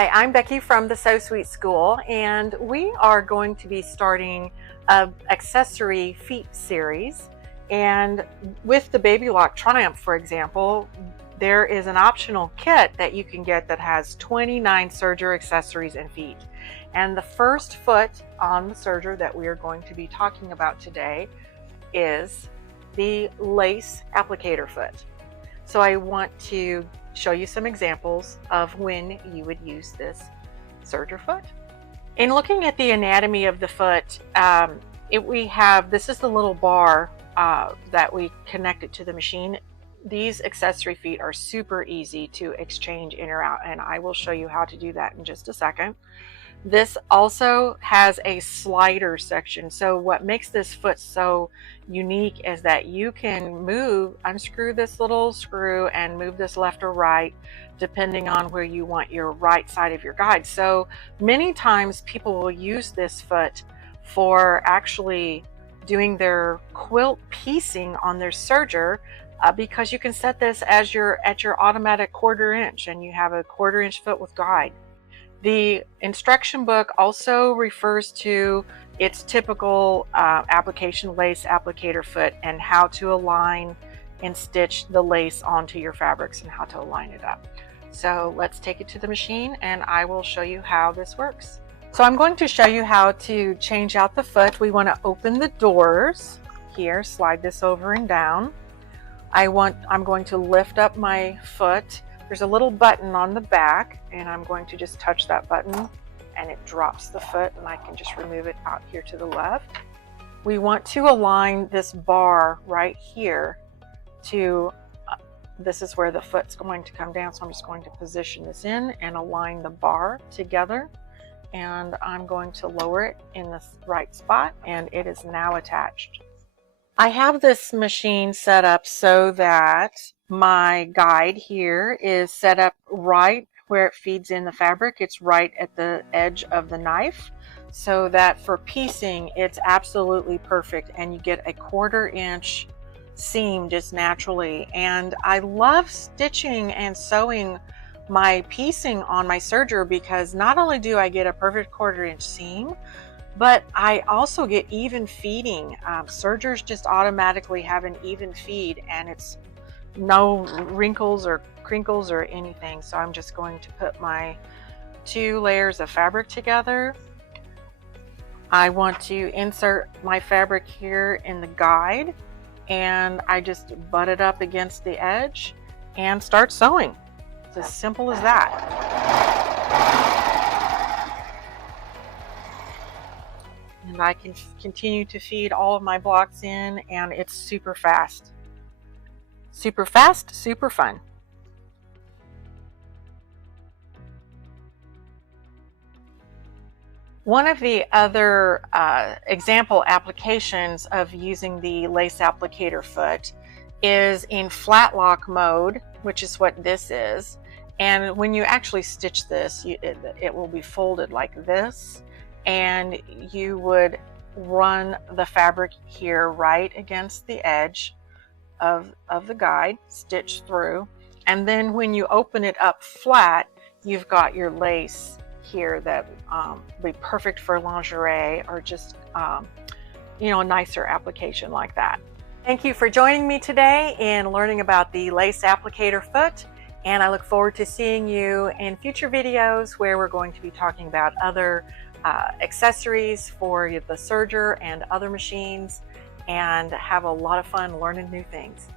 Hi, I'm Becky from the So Sweet School, and we are going to be starting a accessory feet series. And with the Baby Lock Triumph, for example, there is an optional kit that you can get that has 29 serger accessories and feet. And the first foot on the serger that we are going to be talking about today is the lace applicator foot. So I want to show you some examples of when you would use this serger foot. In looking at the anatomy of the foot, this is the little bar that we connected to the machine. These accessory feet are super easy to exchange in or out, and I will show you how to do that in just a second. This also has a slider section. So what makes this foot so unique is that you can unscrew this little screw and move this left or right, depending on where you want your right side of your guide. So many times people will use this foot for actually doing their quilt piecing on their serger, because you can set this as at your automatic 1/4 inch, and you have a 1/4 inch foot with guide. The instruction book also refers to its typical application lace applicator foot and how to align and stitch the lace onto your fabrics and how to align it up. So let's take it to the machine and I will show you how this works. So I'm going to show you how to change out the foot. We want to open the doors here, slide this over and down. I'm going to lift up my foot. There's a little button on the back, and I'm going to just touch that button and it drops the foot, and I can just remove it out here to the left. We want to align this bar right here to, this is where the foot's going to come down, so I'm just going to position this in and align the bar together, and I'm going to lower it in the right spot, and it is now attached. I have this machine set up so that my guide here is set up right where it feeds in the fabric. It's right at the edge of the knife, so that for piecing it's absolutely perfect, and you get a 1/4 inch seam just naturally. And I love stitching and sewing my piecing on my serger because not only do I get a perfect 1/4 inch seam, but I also get even feeding. Sergers just automatically have an even feed, and it's no wrinkles or crinkles or anything. So I'm just going to put my 2 layers of fabric together. I want to insert my fabric here in the guide, and I just butt it up against the edge and start sewing. It's as simple as that. And I can continue to feed all of my blocks in, and it's super fast. Super fast, super fun. One of the other example applications of using the lace applicator foot is in flat lock mode, which is what this is. And when you actually stitch this, it will be folded like this, and you would run the fabric here right against the edge of the guide, stitch through, and then when you open it up flat, you've got your lace here that will be perfect for lingerie or just a nicer application like that. Thank you for joining me today in learning about the lace applicator foot, and I look forward to seeing you in future videos where we're going to be talking about other accessories for the serger and other machines, and have a lot of fun learning new things.